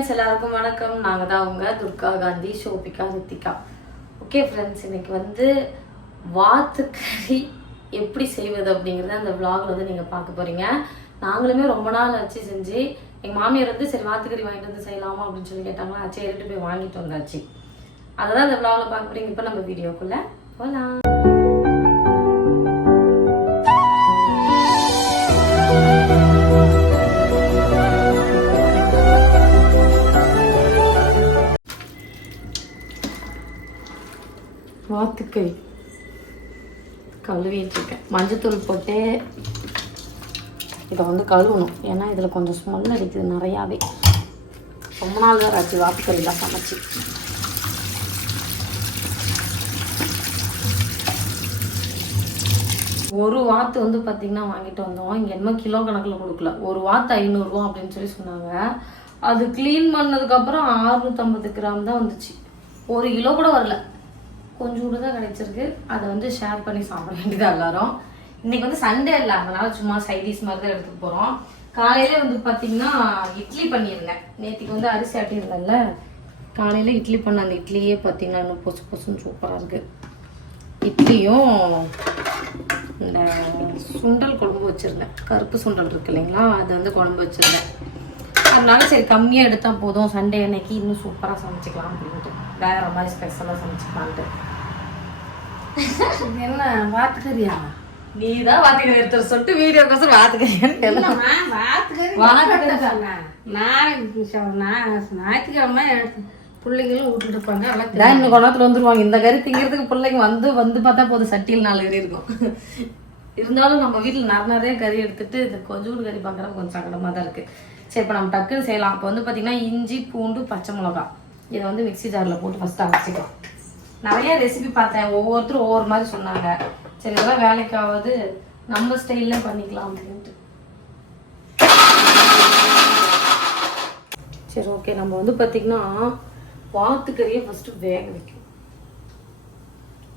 Friends, எல்லாருக்கும் வணக்கம். நாங்கள் தான் உங்கள் துர்கா காந்தி, ஷோபிகா, ரித்திகா. ஓகே ஃப்ரெண்ட்ஸ், இன்னைக்கு வந்து வாத்துக்கறி எப்படி செய்வது அப்படிங்கிறத அந்த விளாகில் வந்து நீங்கள் பார்க்க போகிறீங்க. நாங்களுமே ரொம்ப நாள் ஆச்சு செஞ்சு. எங்கள் மாமியார் வந்து சரி வாத்துக்கறி வாங்கிட்டு வந்து செய்யலாமா அப்படின்னு சொல்லி கேட்டாங்களா. ஆச்சு எடுத்து போய் வாங்கிட்டு வந்தாச்சு. அதை தான் அந்த விளாகில் பார்க்க போகிறீங்க. இப்போ நம்ம வீடியோக்குள்ளே போகலாம். வாத்துக்கறி கழுவிட்டுருக்கேன். மஞ்சத்தூள் போட்டு இதை வந்து கழுவணும். ஏன்னா இதில் கொஞ்சம் ஸ்மெல் அடிக்குது நிறையாவே. ரொம்ப நாள் தான் ஆச்சு வாத்துக்கறிலாம் சமைச்சு. ஒரு வாத்து வந்து பார்த்திங்கன்னா வாங்கிட்டு வந்தோம். இங்கே என்ன கிலோ கணக்கில் கொடுக்கல. ஒரு வாத்து 500 ரூபா அப்படின்னு சொல்லி சொன்னாங்க. அது க்ளீன் பண்ணதுக்கப்புறம் 650 கிராம் தான் வந்துச்சு. 1 கிலோ கூட வரல. கொஞ்சம் கூட தான் கிடைச்சிருக்கு. அதை வந்து ஷேர் பண்ணி சாப்பிட வேண்டியதாக எல்லாரும். இன்றைக்கி வந்து சண்டே இல்லை, அதனால் சும்மா சைடிஷ் மாதிரி தான் எடுத்துகிட்டு போகிறோம். காலையிலே வந்து பார்த்திங்கன்னா இட்லி பண்ணியிருந்தேன். நேற்றுக்கு வந்து அரிசி ஆட்டியிருந்தேன்ல, காலையில் இட்லி பண்ண அந்த இட்லியே பார்த்திங்கன்னா இன்னும் பொசு பொசுன்னு சூப்பராக இருக்குது. இட்லியும் இந்த சுண்டல் குழம்பு வச்சுருந்தேன். கருப்பு சுண்டல் இருக்குது இல்லைங்களா, அது வந்து குழம்பு வச்சுருந்தேன். அதனால சரி கம்மியாக எடுத்தால் போதும், சண்டே அன்னைக்கு இன்னும் சூப்பராக சமைச்சிக்கலாம் அப்படின்ட்டு, வேறு மாதிரி ஸ்பெஷலாக சமைச்சிக்கலான்ட்டு. என்ன வாத்துக்கறியா? நீ தான் வாத்துக்கறி எடுத்து சொல்லிட்டு வீடியோக்கோசரம் வாத்துக்கறியான்னு ஞாயிற்றுக்கிழமை பிள்ளைங்களும் விட்டுட்டு இருப்பாங்க. எல்லாம் இன்னும் கொண்டாத்துல வந்துருவாங்க. இந்த கறி திங்கிறதுக்கு பிள்ளைங்க வந்து பார்த்தா போதும், சட்டியில் 4 கறி இருக்கும். இருந்தாலும் நம்ம வீட்டில் நிறைய கறி எடுத்துட்டு இது கொஞ்சோண்டு கறி பார்க்குறது கொஞ்சம் சங்கடமாக தான் இருக்குது. சரி, இப்போ நம்ம டக்குன்னு செய்யலாம். இப்போ வந்து பார்த்திங்கன்னா இஞ்சி, பூண்டு, பச்சை மிளகா இதை வந்து மிக்ஸி ஜாரில் போட்டு ஃபஸ்ட்டு அரைச்சிக்கலாம். நிறைய ரெசிபி பார்த்தேன், ஒவ்வொருத்தரும் ஒவ்வொரு மாதிரி சொன்னாங்க. சரி இதெல்லாம் வேலைக்காவது நம்ம ஸ்டைலில் பண்ணிக்கலாம் அப்படின்ட்டு. சரி ஓகே, நம்ம வந்து பார்த்திங்கன்னா வாத்துக்கறியை ஃபஸ்ட்டு வேக வைக்கும்.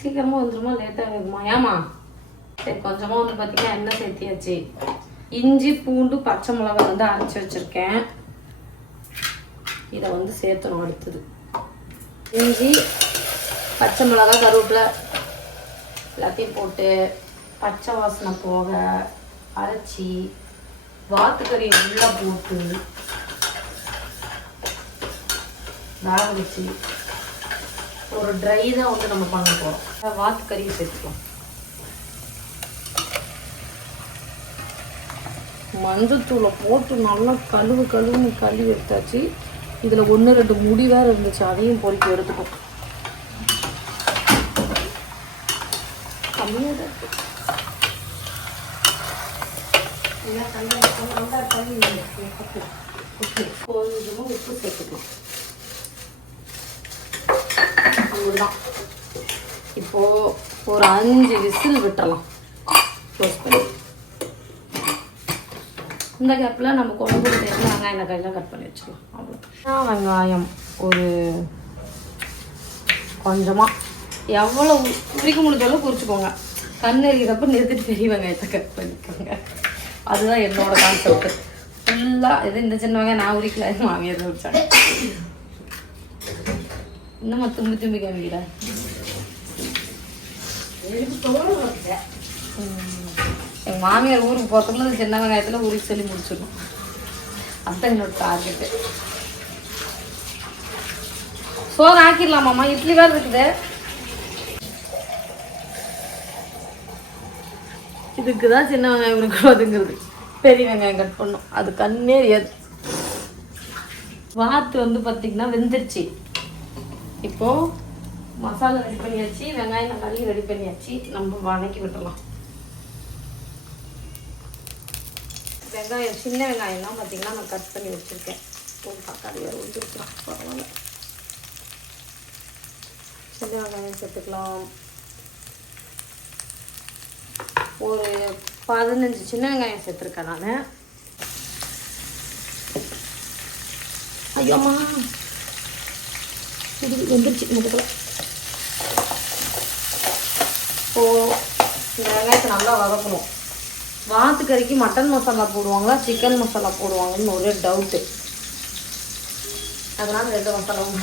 சீக்கிரமாக வந்துடுமா லேட்டாக வேகுமா? ஏமா? சரி கொஞ்சமாக வந்து பார்த்திங்கன்னா எண்ணெய் சேர்த்தியாச்சு. இஞ்சி, பூண்டு, பச்சை மிளகா வந்து அரைச்சி வச்சுருக்கேன். இதை வந்து சேர்த்தணும். அடுத்தது இஞ்சி, பச்சை மிளகா, கருவேப்பிலை எல்லாத்தையும் போட்டு பச்சை வாசனை போக அரைச்சி வாத்துக்கறியை உள்ளே போட்டு வேக வச்சு ஒரு ட்ரை தான் வந்து நம்ம பண்ண போகிறோம். வாத்துக்கறியை சேர்த்துக்கலாம். மஞ்சத்தூளை போட்டு நல்லா கழுவுன்னு கழுவி எடுத்தாச்சு. இதில் 1-2 முடி வேறு இருந்துச்சு, அதையும் பொறுக்கி எடுத்துக்கும். கம்மியாக தான் இருக்கு. கொஞ்சமாக உப்பு சேர்த்துக்கலாம். அவ்வளோதான். இப்போது ஒரு 5 விசில் விட்டுறலாம். க்ளோஸ் பண்ணி இந்த கேப்பில் நம்ம குழம்பு வெங்காயம் கையில் கட் பண்ணி வச்சுக்கலாம். அவ்வளோ வெங்காயம் ஒரு கொஞ்சமாக எவ்வளோ உரிக்க முடிஞ்சாலும் குறிச்சிக்கோங்க. கண் எறிகிறப்ப நிறுத்திட்டு பெரிய வெங்காயத்தை கட் பண்ணிக்கோங்க. அதுதான் என்னோட கான்செப்ட். ஃபுல்லாக எது இந்த சின்ன வெங்காயம் நான் உரிக்கல, மாமியார் தான் உரிச்சாங்க. இன்னும் தும்பி காமிக்கிற எங்கள் மாமியார் ஊருக்கு போகிறதுக்குள்ள அந்த சின்ன வெங்காயத்தில் ஊருக்கு சொல்லி முடிச்சிடணும். அதுதான் என்னோட டார்கெட்டு. சோறு ஆக்கிடலாமாம்மா? இட்லி வேறு இருக்குது. இதுக்கு தான் சின்ன வெங்காயம் இருக்கக்கூடாதுங்கிறது. பெரிய வெங்காயம் கட் பண்ணும். அது கண்ணே எது. வாத்து வந்து பார்த்திங்கன்னா வெந்துருச்சு. இப்போது மசாலா ரெடி பண்ணியாச்சு, வெங்காயம் தக்காளி ரெடி பண்ணியாச்சு. நம்ம வதக்கி விட்டுடலாம். வெங்காயம் சின்ன வெங்காயம்லாம் பார்த்திங்கன்னா நான் கட் பண்ணி வச்சுருக்கேன். ஒரு தக்காளி வேறு ஊற்றிருக்கலாம், பரவாயில்ல. சின்ன வெங்காயம் சேர்த்துக்கலாம். ஒரு 15 சின்ன வெங்காயம் சேர்த்துருக்கேன் நான். ஐயோம்மா இது வந்துருச்சு முதுகல. இப்போது இந்த வெங்காயத்தை நல்லா வதக்கணும். வாத்துக்கறிக்கு மட்டன் மசாலா போடுவாங்களா சிக்கன் மசாலா போடுவாங்கன்னு ஒரே டவுட்டு. அதனால் 2 மசாலாவும்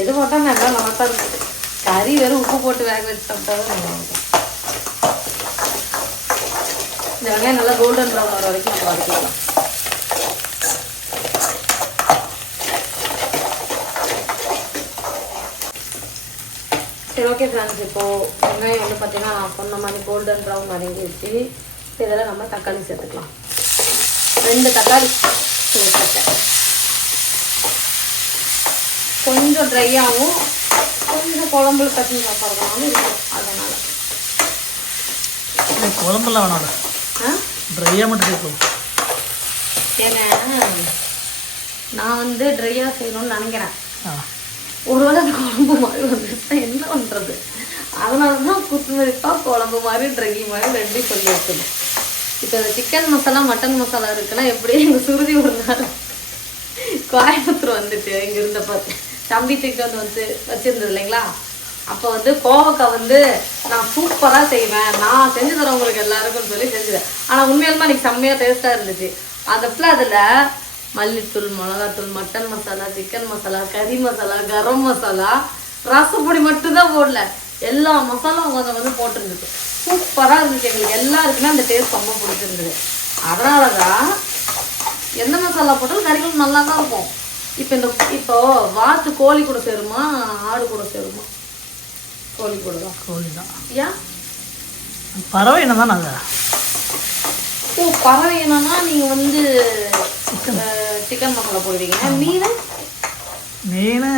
எது போட்டால் நல்லா தான் இருக்குது. கறி வெறும் உப்பு போட்டு வேக வச்சு சாப்பிட்டாலும் நல்லா இருக்கும். இந்த வெங்காயம் நல்லா கோல்டன் ப்ரௌன் வர வரைக்கும் நம்ம வதக்கிக்கலாம். சரி ஓகே ஃப்ரெண்ட்ஸ், இப்போது வெங்காயம் வந்து பார்த்தீங்கன்னா நான் சொன்ன மாதிரி கோல்டன் ப்ரௌன் வதங்கிடுச்சு. இதில் நம்ம தக்காளி சேர்த்துக்கலாம். 2 தக்காளி சேர்த்துட்டேன். கொஞ்சம் ட்ரையாகவும் கொஞ்சம் குழம்புல கட்டி சாப்பிட்றதுனாலும் இருக்கும். அதனால் குழம்புலாம் வேணாம், ட்ரையாக மட்டும் இருக்கும். ஏன்னா நான் வந்து ட்ரையாக செய்யணும்னு நினைக்கிறேன். ஒருவேளை அது குழம்பு மாதிரி வந்துருச்சா என்ன பண்ணுறது? அதனால தான் குத்துமதிப்பாக குழம்பு மாதிரி ட்ரை மாதிரி 2 சொல்லி வச்சுக்கணும். இப்போ இந்த சிக்கன் மசாலா மட்டன் மசாலா இருக்குன்னா எப்படியே எங்கள் சுருதி ஒரு நாள் கோயம்புத்தூர் வந்துட்டு இங்கே இருந்த பார்த்து தம்பி தூக்கிட்டு வந்து வச்சுருந்தது இல்லைங்களா? அப்போ வந்து கோவக்காய் வந்து நான் சூப்பராக செய்வேன், நான் செஞ்சு தரேன் உங்களுக்கு எல்லாருக்கும்னு சொல்லி செஞ்சுதேன். ஆனால் உண்மையிலுமா அன்றைக்கி செம்மையாக டேஸ்ட்டாக இருந்துச்சு. அதில் மல்லித்தூள், மிளகாத்தூள், மட்டன் மசாலா, சிக்கன் மசாலா, கறி மசாலா, கரம் மசாலா, ரசப்பொடி மட்டும்தான் போடல, எல்லா மசாலாவும் கொஞ்சம் போட்டுருந்துச்சு. சூப்பராக இருந்துச்சு. எங்களுக்கு எல்லாருக்குமே அந்த டேஸ்ட் ரொம்ப பிடிச்சிருந்தது. அதனால தான் எந்த மசாலா போட்டாலும் கறிகள் நல்லா தான் இருக்கும். இப்போ வாத்து கோழி கூட சேருமா ஆடு கூட சேருமா? கோழி கூட தான். கோழி தான். ஏன் பறவை இனம் தான் நாங்கள். ஓ, பறவை இனம்னா நீங்கள் வந்து சிக்கன் மசாலா போடுவீங்க. மீன்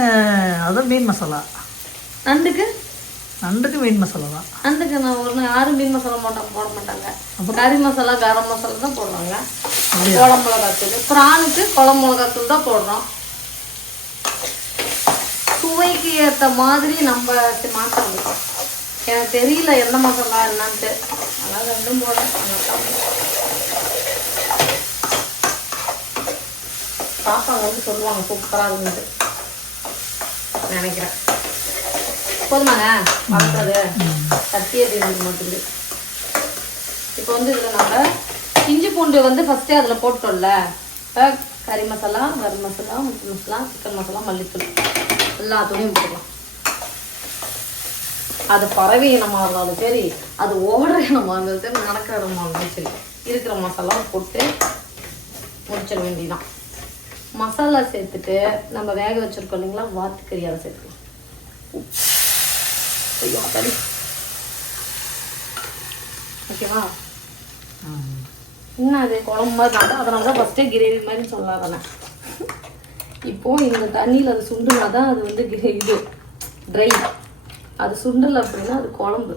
அதான் மீன் மசாலா. நண்டுக்கு மீன் மசாலா தான். நண்டுக்கு நான் யாரும் மீன் மசாலா போட மாட்டாங்க. கறி மசாலா கரம் மசாலா தான் போடுறாங்க. குழம்பு மிளகாத்தூள். பிரானுக்கு குழம்பு மிளகாத்தூள் தான் போடுறோம். சுவைக்கு ஏற்ற மாதிரி நம்ம மாற்றணும். எனக்கு தெரியல எந்த மசாலா என்னன்ட்டு. அதனால் 2 போடுறேன். பாப்பாங்க வந்து சொல்லுவாங்க சூப்பராக இருந்துட்டு நினைக்கிறேன். போதுமாங்க வளர்க்குறது தட்டியே தெரிஞ்சு மாட்டுது. இப்போ வந்து இதில் நம்ம இஞ்சி பூண்டு வந்து ஃபஸ்ட்டே அதில் போட்டோம்ல. கறி மசாலா, கரம் மசாலா, மட்டன் மசாலா, சிக்கன் மசாலா, மல்லித்தூள் எல்லாத்தையும் போட்டுக்கலாம். அது பறவை இனமாக இருந்தாலும் சரி, அது ஓடுற இனமாக இருந்தாலும் சரி, நடக்கிற இடமாக இருந்தாலும் சரி, இருக்கிற மசாலா போட்டு முடிச்சிட வேண்டியதான். மசாலா சேர்த்துட்டு நம்ம வேக வச்சுருக்கோம் இல்லைங்களா வாத்துக்கறி, அதை சேர்த்துக்கலாம். ஐயோ சரி, ஓகேவா? இன்னும் அது குழம்பு மாதிரி தான். அதனால தான் ஃபஸ்ட்டே கிரேவி மாதிரி சொல்லாதானே. இப்போது இந்த தண்ணியில் அது சுண்டுனா தான் அது வந்து இது ட்ரை. அது சுண்டல் அப்படின்னா அது குழம்பு.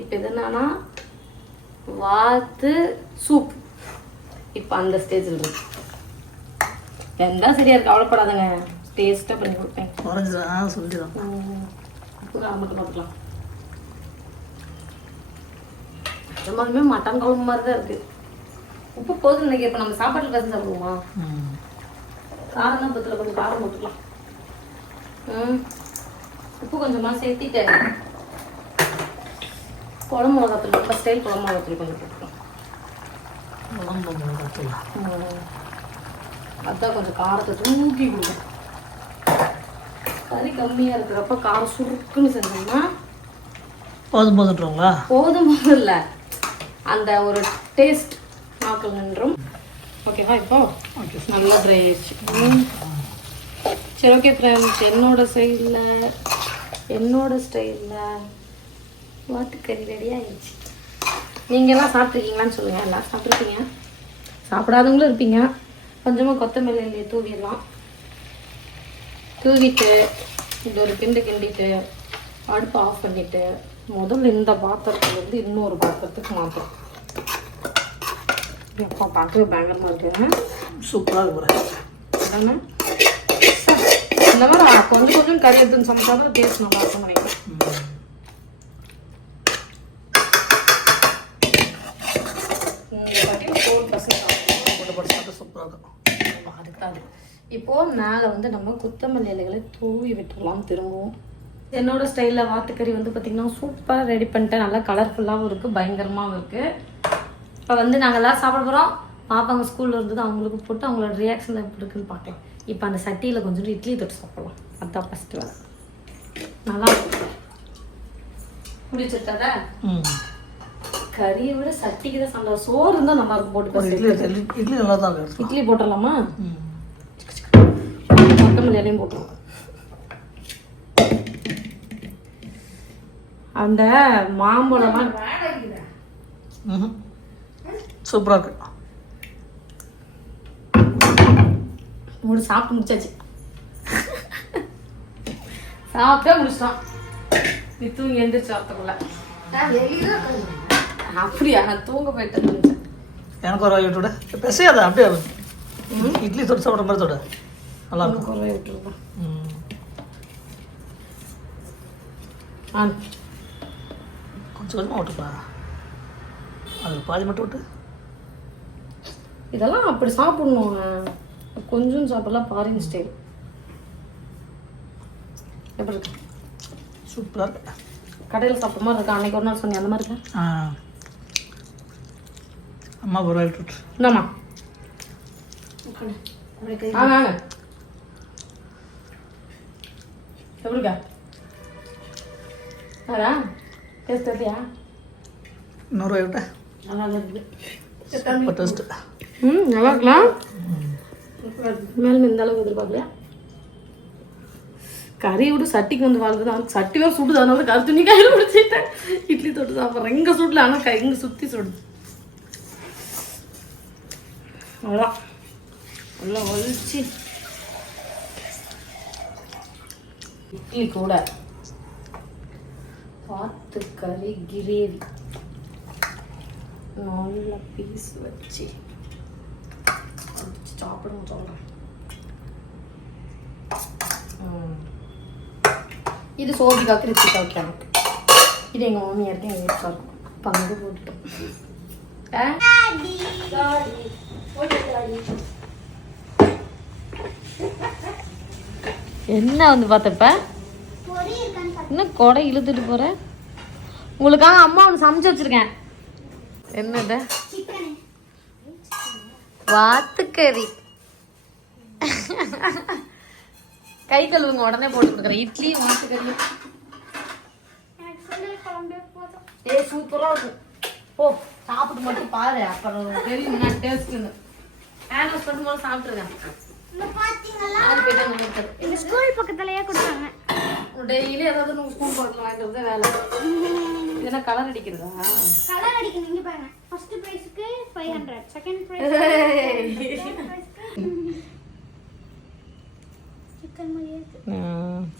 இப்போ இது என்னன்னா வாத்து சூப். இப்போ அந்த ஸ்டேஜில் இருக்கு. எல்லாம் சரியா இருக்கு, கவலைப்படாதுங்க. டேஸ்ட்டாக பண்ணி கொடுப்பேன். சொல்லிடுறேன். உப்பு காரம் மட்டும் பார்த்துக்கலாம். எல்லாருமே மட்டன் குழம்பு மாதிரி தான் இருக்குது. உப்பு போதும் நினைக்கிறேன். இப்போ நம்ம சாப்பாட்டில் பேச சாப்பிடுவோமா? காரம் தான் பத்தில் கொஞ்சம் காரம் போட்டுக்கலாம். உப்பு கொஞ்சமாக சேர்த்திட்டேன். குழம்பு மிளகாத்தூள் நம்ம ஸ்டைல் குழம்பு மிளகாத்தூள் கொஞ்சம் போட்டுக்கலாம். அதுதான் கொஞ்சம் காரத்தை தூக்கி கொடுக்கும். கறி கம்மியாக இருக்கிறப்ப காரம் சுருக்குன்னு செஞ்சோம்னா போதும் போதுன்றோங்களா? போதும் இல்லை, அந்த ஒரு டேஸ்ட் நாக்கில் நின்றும். ஓகேவா? இப்போ ஓகே, நல்லா ட்ரை ஆயிடுச்சு. சரி ஓகே ஃப்ரெண்ட்ஸ், என்னோட ஸ்டைலில் வாத்துக்கறி ரெடி ஆகிடுச்சு. நீங்கள்லாம் சாப்பிட்ருக்கீங்களான்னு சொல்லுங்கள். எல்லாம் சாப்பிட்ருப்பீங்க, சாப்பிடாதவங்களும் இருப்பீங்க. கொஞ்சமாக கொத்தமல்லி தூவிடலாம். தூவிட்டு இந்த ஒரு கிண்டிட்டு அடுப்பு ஆஃப் பண்ணிவிட்டு முதல்ல இந்த பாத்திரத்துலேருந்து இன்னொரு பாத்திரத்துக்கு மாற்றோம். எப்போ பார்க்கவே பயங்கரமாக இருக்குங்க. சூப்பராக இருக்கும். அதானே இந்த மாதிரி கொஞ்சம் கறி எடுத்துன்னு சமைச்சா தான் டேஸ்ட் நல்லா இருக்கும் நினைக்கிறேன். அதுக்காக இப்போது மேலே வந்து நம்ம கொத்தமல்லி இலைகளை தூவி விட்டுடலாம். திரும்பவும் என்னோட ஸ்டைலில் வாத்துக்கறி வந்து பார்த்திங்கன்னா சூப்பராக ரெடி பண்ணிட்டேன். நல்லா கலர்ஃபுல்லாகவும் இருக்குது, பயங்கரமாகவும் இருக்குது. இப்போ வந்து நாங்கள் எல்லாம் சாப்பிட போகிறோம். பாப்பாங்க ஸ்கூலில் இருந்தது அவங்களுக்கு போட்டு அவங்களோட ரியாக்ஷன் எப்படி இருக்குன்னு பார்க்கலாம். இப்போ அந்த சட்டியில் கொஞ்சம் இட்லி தொட்டு சாப்பிடலாம். அதுதான் ஃபஸ்ட்டு வேலை. நல்லா பிடிச்சிருக்காதா? கறியை விட சட்டிக்கு தான் சண்டை. சோறு இருந்தால் நல்லா இருக்கும் போட்டு. இட்லி நல்லா தான் இருக்கு. இட்லி போட்டுடலாமா? கொத்தமல்லி இலையும் போட்டுருவோம். அந்த மாம்பழம்லாம் சூப்பராக இருக்கு. உங்களுக்கு சாப்பிட்டு முடிச்சாச்சு. சாப்பிட்டே முடிச்சிட்டான். நீ தூங்கி எந்திரிச்சு சாப்பிட்டக்குள்ள. அப்படியா? நான் தூங்க போயிட்டேன். எனக்கு ஒரு வாய் விட்டு விட. பெசையாத அப்படியே இட்லி தொட்டு சாப்பிட்ற மாதிரி தொட. நல்லா இருக்கும். ஒரு வாய் விட்டுருக்கேன். கொஞ்சம் கொஞ்சமாக விட்டுப்பா. அதில் பாதி மட்டும் விட்டு. இதெல்லாம் அப்படி சாப்பிடணுங்க. கொஞ்சம் சாப்பிடலாம். Foreign style. எப்படி இருக்கு? சூப்பராக இருக்கு. கடையில் சாப்பிட்ற மாதிரி இருக்கா? அன்னைக்கு ஒரு நாள் சொன்னி அந்த மாதிரி இருக்கா? அம்மா ஒரு வாய் விட்டு. என்னம்மா? வாங்க. எப்படி இருக்கா? அதா டேஸ்ட் இல்லையா? இன்னொரு வாய் விட்ட. நல்லா இருக்குது. Super taste. நல்லா இருக்கலாம். மேலும் இந்த அளவுக்கு எதிர்பார்க்கலையா? கறி விட சட்டிக்கு வந்து வாழ்றது. அவனுக்கு சட்டி வேறு சுடுது. அதனால கறி துணி கையில் பிடிச்சிட்டேன். இட்லி தொட்டு சாப்பிட்றேன். இங்கே சுடல, ஆனால் இங்கே சுற்றி சுடுது. அவ்வளோ நல்லா ஒழிச்சு இட்லி கூட வாத்து கறி கிரேவி நல்ல பீஸ் வச்சு சாப்பிடணும் சொல்கிறேன். இது சோபிக்காக்கு ரித்திகாவுக்கு எனக்கு. இது எங்கள் மாமியாருக்கு எங்கள் வீட்டுக்காக இருக்கும். பங்கு போட்டுட்டோம். என்ன வந்து பார்த்தப்ப இன்னும் கொடை இழுத்துட்டு போற. உங்களுக்காக அம்மா ஒன்று சமைச்சு வச்சிருக்கேன். என்னது? வாத்துக்கறி. கை கழுவுங்க, உடனே போட்டு கொடுக்குறேன். இட்லி வாத்துக்கறியும். சூப்பரா இருக்கும். ஓ சாப்பிட்டு மட்டும் பாரு, அப்புறம் தெரியும் என்ன டேஸ்ட்டுன்னு. ஹேண்ட் பண்ணும்போது சாப்பிட்ருக்கேன். ஸ்கூல் பக்கத்துலயே கொடுத்தாங்க. டெய்லி ஏதாவது நம்ம ஸ்கூல் பக்கத்தில் வாங்கிட்டு வந்து வேலை. இதென்ன கலர் அடிக்கிறதா? கலர் அடிக்கணும். இங்க பாருங்க. ஃபர்ஸ்ட் பிரைஸ்க்கு 500, செகண்ட் பிரைஸ் சிக்கன் மாதிரியே இருக்கு.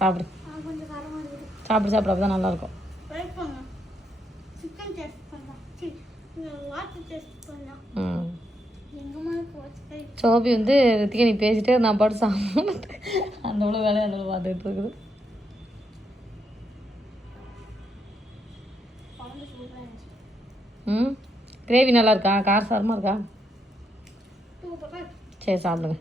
சாப்பிடு கொஞ்சம் காரமா இருக்கு. சாப்பிடு அப்பதான் நல்லா இருக்கும். ட்ரை பண்ணு. சிக்கன் டேஸ்ட் பண்ணலாம். வாட்டர் டேஸ்ட் பண்ணலாம். சோபி வந்து ரித்திகா நீ பேசிட்டே நான் பாட்டு சாப்பிட்டு அந்த அவ்வளோ வேலையை அந்த பார்த்துட்டு இருக்குது. கிரேவி நல்லா இருக்கா? காரசாரமாக இருக்கா? சரி சாப்பிடுங்க.